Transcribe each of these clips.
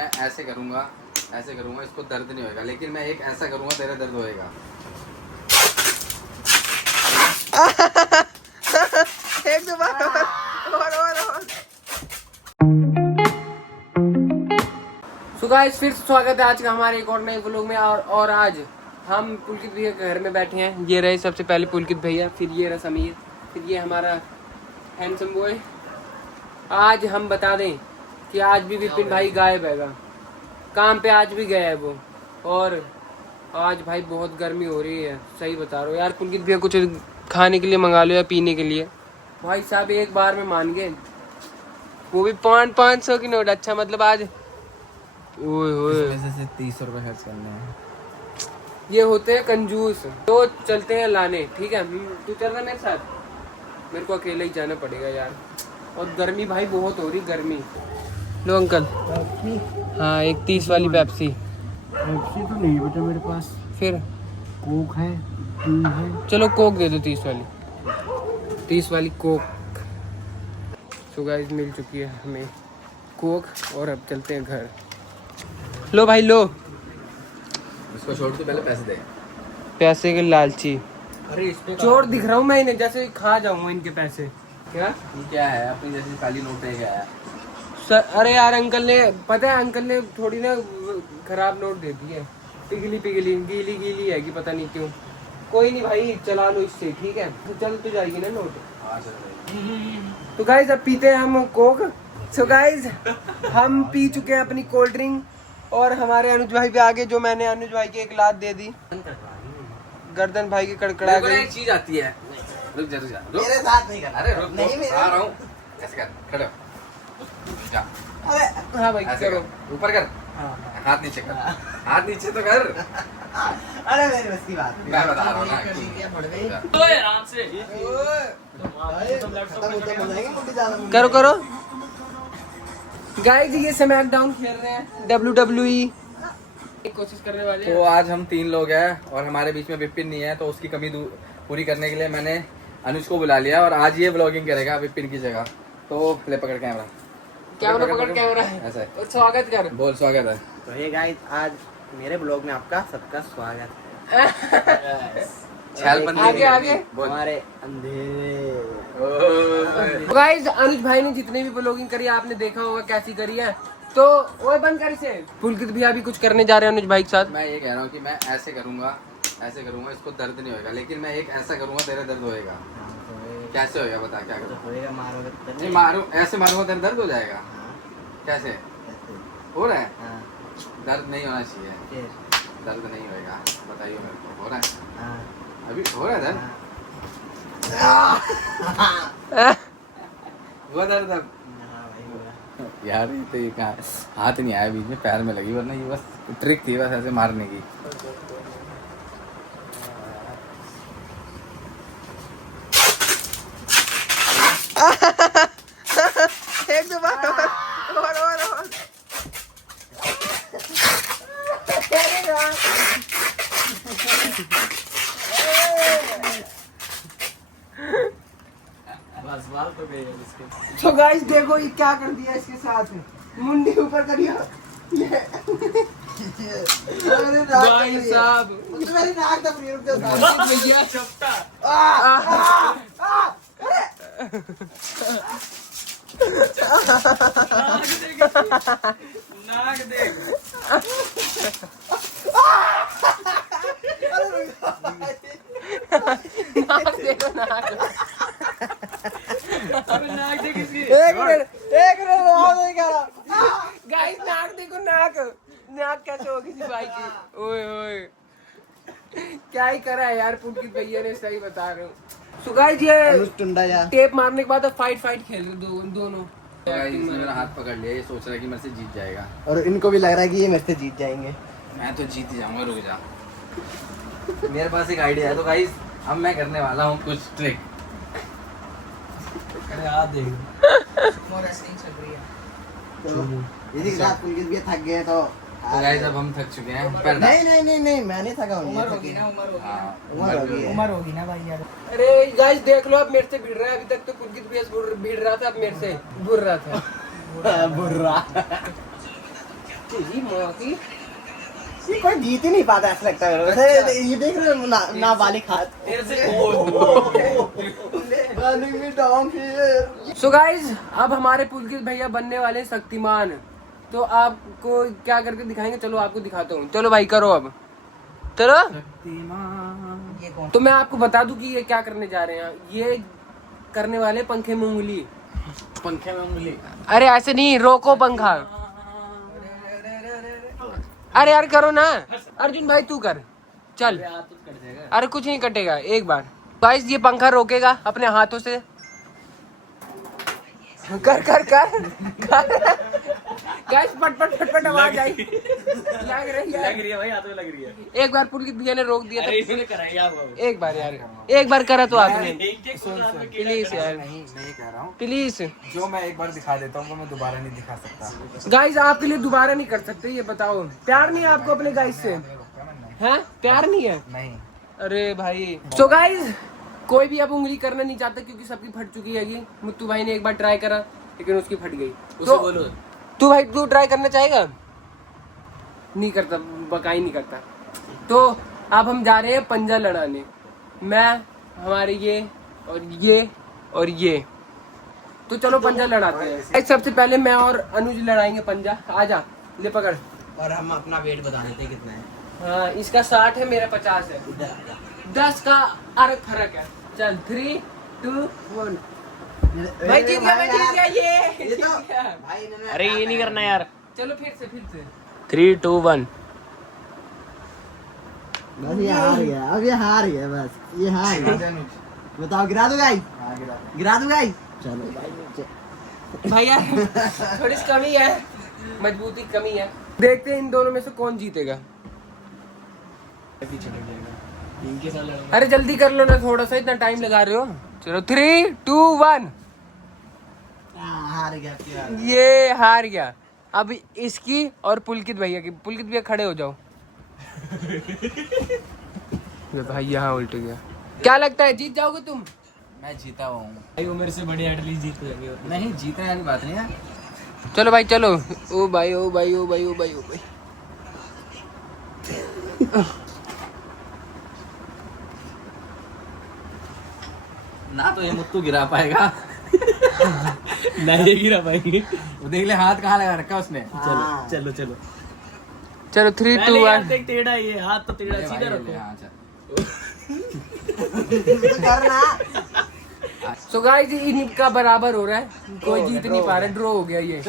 मैं ऐसे करूँगा इसको दर्द नहीं होगा, लेकिन मैं एक ऐसा करूँगा तेरा दर्द होएगा। एक दो बार और। सो गाइस, फिर स्वागत है आज का हमारे एक और नए व्लॉग में। और आज हम पुलकित भैया के घर में बैठे हैं। ये रहे सबसे पहले पुलकित भैया, फिर ये रहा समीर, फिर ये हमारा हैंडसम बॉय। आज हम बता दें कि आज भी विपिन भाई गायब हैगा, काम पे आज भी गया है वो। और आज भाई बहुत गर्मी हो रही है, सही बता रहा हूँ यार। पुलकित भैया कुछ खाने के लिए मंगा लो या पीने के लिए। भाई साहब एक बार में मान गए, वो भी 500 की नोट। अच्छा मतलब आज ओए होए 30 रुपए खर्च करने हैं। ये होते हैं कंजूस। तो चलते हैं लाने, ठीक है? तू चल रहा मेरे साथ? मेरे को अकेले ही जाना पड़ेगा यार। और गर्मी भाई बहुत हो रही, गर्मी। लो अंकल। हाँ, एक 30 वाली पेप्सी। पेप्सी तो नहीं बेटा मेरे पास, फिर कोक है, टी है। चलो कोक दे दो, 30 वाली कोक। तो गाइस मिल चुकी है हमें कोक, और अब चलते हैं घर। लो भाई लो। इसको छोड़, तू पहले पैसे दे। पैसे के लालची अरे इसमें चोर दिख रहा हूँ मैं इन्हें, जैसे खा जाऊंगा इनके पैसे। क्या ये क्या है? अपनी जैसी काली नोट है क्या है? अरे यार अंकल ने, पता है अंकल ने थोड़ी ना खराब नोट दे दी है। पिघली गीली है कि पता नहीं क्यों। कोई नहीं भाई, चला लो इससे, ठीक है? तो चल तो जाएगी ना नोट। तो गाइज अब पीते हैं हम कोक। सो गाइज हम पी चुके हैं अपनी कोल्ड ड्रिंक, और हमारे अनुज भाई भी आगे, जो मैंने अनुज भाई की एक लात दे दी, गर्दन भाई की कड़कड़ा गई। एक चीज आती है, रुक जा मेरे साथ नहीं करना। अरे रुक, नहीं मेरे आ रहा हूँ। ऐसे कर, खड़े हो जा। हाँ भाई ऐसे करो। कर, ऊपर कर, हाथ नीचे कर, हाथ नीचे तो कर। अरे मेरे बस की बात नहीं। मैं बता रहा हूँ ना। आराम से करो करो। गाइस ये स्मैकडाउन खेल रहे हैं, WWE कोशिश करने वाले हैं। तो आज हम 3 लोग हैं और हमारे बीच में विपिन नहीं है, तो उसकी कमी पूरी करने के लिए मैंने अनुज को बुला लिया, और आज ये व्लॉगिंग करेगा विपिन की जगह। तो ले पकड़ कैमरा पकड़ कैमरा ऐसा है। और स्वागत कर। बोल स्वागत है। तो ये गाइस, आज मेरे ब्लॉग में आपका सबका स्वागत है। आगे बोल। हमारे अंधेरे गाइस अनुज भाई ने जितने भी ब्लॉगिंग करी है, आपने देखा होगा कैसी करी है। तो वो बंद कर इसे। पुलकित भी अभी कुछ करने जा रहे हैं अनुज भाई के साथ। मैं ये कह रहा हूँ कि मैं ऐसे करूँगा इसको दर्द नहीं होगा, लेकिन मैं एक ऐसा करूँगा तेरा दर्द होएगा। कैसे होएगा बता, क्या करूँ? होएगा, मारोगे तो नहीं मारू, ऐसे मारूंगा तेरा दर्द हो जाएगा। कैसे हो रहा है? हाँ, दर्द नहीं होना चाहिए, फिर दर्द नहीं होएगा। बताइए मेरे को, हो रहा है? हाँ, अभी हो रहा है दर्द? हाँ। वो दर्द अब हाँ भाई होगा। यार ये तो ये कहाँ हाथ नहीं आया बीच में, पैर में लगी, वरना ये बस ट्रिक थी बस ऐसे मारने की। एक दो बार और। बस बाल तो गए इसके। तो गाइस देखो ये क्या कर दिया इसके साथ। मुंडी ऊपर करियो। भाई साहब मेरी नाक दब रही है, रुक जाओ। भैया चपटा नाक देख। नाक देखो नाक। नाक देख इसकी। एक मिनट गाइस, नाक देखो नाक कैसे हो किसी भाई की। ओए ओए क्या ही करा है यार पुलकित भैया ने, सही बता रहे हो। सो गाइस ये टुंडा जा। टेप मारने के बाद फाइट खेल रहे दोनों। तो गाइस, इसने मेरा हाथ पकड़ लिया, ये सोच रहा है कि मेरे से जीत जाएगा। और इनको भी लग रहा है कि ये मेरे से जीत जाएंगे। मैं तो जीत ही जाऊंगा, रुक जा। मेरे पास एक आइडिया है। तो गाइस अब मैं करने वाला हूँ कुछ ट्रिक। अरे आ देख यदि रात पुलकित भी थक गए तो गाइस अब हम थक चुके हैं। नहीं, मैं नहीं थका हूँ। उम्र होगी ना, उम्र होगी। हाँ, उम्र होगी है। उम्र होगी ना भाई यार। अरे गाइस देख लो, अब मेरे से भिड़ रहा है। अभी तक तो पुलकित भैया भिड़ रहा था, अब मेरे से घुर रहा था। बुर्रा। तेरी माँ की। ये कोई जीत ही नहीं पाता ऐसा लगता है मेरे को। वैसे ये देख रहे हो नाबालिग हाथ। तेरे से सो गाइज अब हमारे पुलकित भैया बनने वाले शक्तिमान। तो आपको क्या करके दिखाएंगे, चलो आपको दिखाता हूँ। चलो भाई करो अब, चलो। ये कौन? तो मैं आपको बता दूं कि ये क्या करने जा रहे हैं। ये करने वाले पंखे में उंगली। पंखे में उंगली। अरे ऐसे नहीं, रोको पंखा। अरे यार करो ना, अर्जुन भाई तू कर, चल। अरे कुछ नहीं कटेगा, एक बार। गाइस ये पंखा रोकेगा अपने हाथों से। कर कर कर, कर। गाइस पट पट पट पट आवाज आई। लग रही है भाई, हाथ में लग रही है। एक बार पुलकित भैया ने रोक दिया था। इसने कराई आपको। एक बार यार, एक बार करा तो आपने। प्लीज यार, नहीं कह रहा हूँ, प्लीज। जो मैं एक बार दिखा देता हूँ वो मैं दोबारा नहीं दिखा सकता। गाइस आपके लिए दोबारा नहीं कर सकते, ये बताओ। प्यार नहीं है आपको अपने गाइस से? हैं? प्यार नहीं है? नहीं। अरे भाई। सो गाइस कोई भी अब उंगली करना नहीं चाहता क्योंकि सबकी फट चुकी है। मुत्तू भाई ने एक बार ट्राई करा लेकिन उसकी फट गई। तो बोलो तू भाई, तू ट्राई करना चाहेगा? नहीं करता, बकाई नहीं करता। तो अब हम जा रहे हैं पंजा लड़ाने। मैं, हमारे ये और ये। तो चलो पंजा लड़ाते हैं। सबसे पहले मैं और अनुज लड़ाएंगे पंजा। आजा, ले पकड़। और हम अपना वेट बता देते हैं कितना है। हाँ, इसका 60 है, मेरा 50 है। 10 का फर्क है। चल 3, 2, 1। भाई जीत गया, मैं जीत गया। ये जीत गया। भाई इन्होंने अरे ये नहीं करना यार। चलो फिर से 3, 2, 1। बस ये हार गया, अब ये हार गया, बस ये हार गया। बताओ गिरा दो गाइस, गिरा दो गाइस। चलो भाई भाई यार थोड़ी सी कमी है, मजबूती कमी है। देखते हैं इन दोनों में से कौन जीतेगा। अरे जल्दी कर लो ना, थोड़ा सा इतना टाइम लगा रहे हो। चलो 3, 2, 1। हार गया यार। ये हार गया। अब इसकी और पुलकित भैया की। पुलकित भैया खड़े हो जाओ। ये भाई यहाँ उल्ट गया। क्या लगता है जीत जाओगे तुम? मैं जीता हुआ हूँ। भाई वो मेरे से बड़ी एटलीस्ट जीत जाएंगे। नहीं, जीतने वाली बात नहीं है। चलो भाई चलो। ओ भाई ओ भाई ओ भाई ओ भाई ओ भाई। ना तो ये मुत्तू गिरा पाएगा। नहीं गिरा पाएंगे। वो देख ले हाथ कहाँ लगा रखा उसने। हाँ। चलो चलो चलो 3, 2, 1। देख टेढ़ा, ये हाथ तो टेढ़ा सीधा रखो। हाँ, चल। करना। सो गाइस इनका बराबर हो रहा है, कोई जीत नहीं पा रहा, ड्रॉ हो गया ये।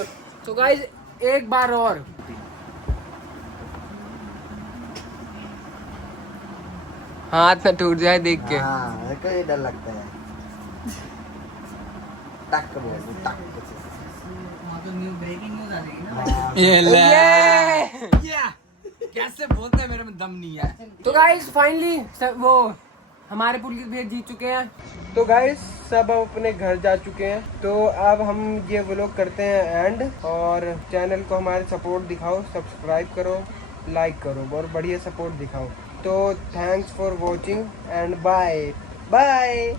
सो गाइस एक बार और। हाथ ना टूट जाए देख के। हाँ, मेरे को ये डर लगता है। टक बोल, टक। वहाँ तो ब्रेकिंग न्यूज आ जाएगी ना। ये ले। ये! कैसे बोलते हैं, मेरे में दम नहीं है। तो गाइस फाइनली वो हमारे पुलकित भैया जीत चुके हैं। तो गाइस सब अपने घर जा चुके हैं। तो अब हम ये व्लॉग करते हैं एंड। और चैनल को हमारे सपोर्ट दिखाओ, सब्सक्राइब करो, लाइक करो और बढ़िया सपोर्ट दिखाओ। तो thanks for watching and bye bye.